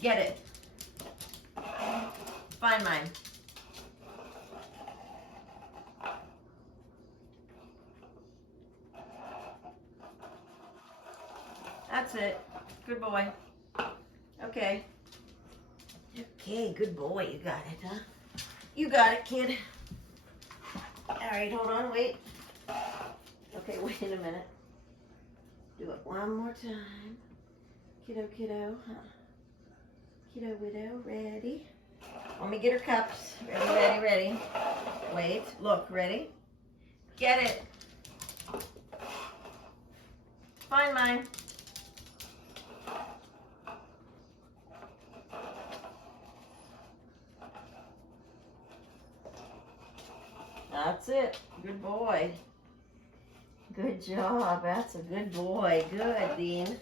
Get it. Find mine. That's it. Good boy. Okay. Okay, good boy. You got it, huh? You got it, kid. All right, hold on, wait. Okay, wait a minute. Do it one more time. Kiddo, kiddo, huh? Kiddo, widow, ready? Let me get her cups. Ready, ready, ready. Wait, look, ready? Get it. Find mine. That's it. Good boy. Good job. That's a good boy. Good, Dean.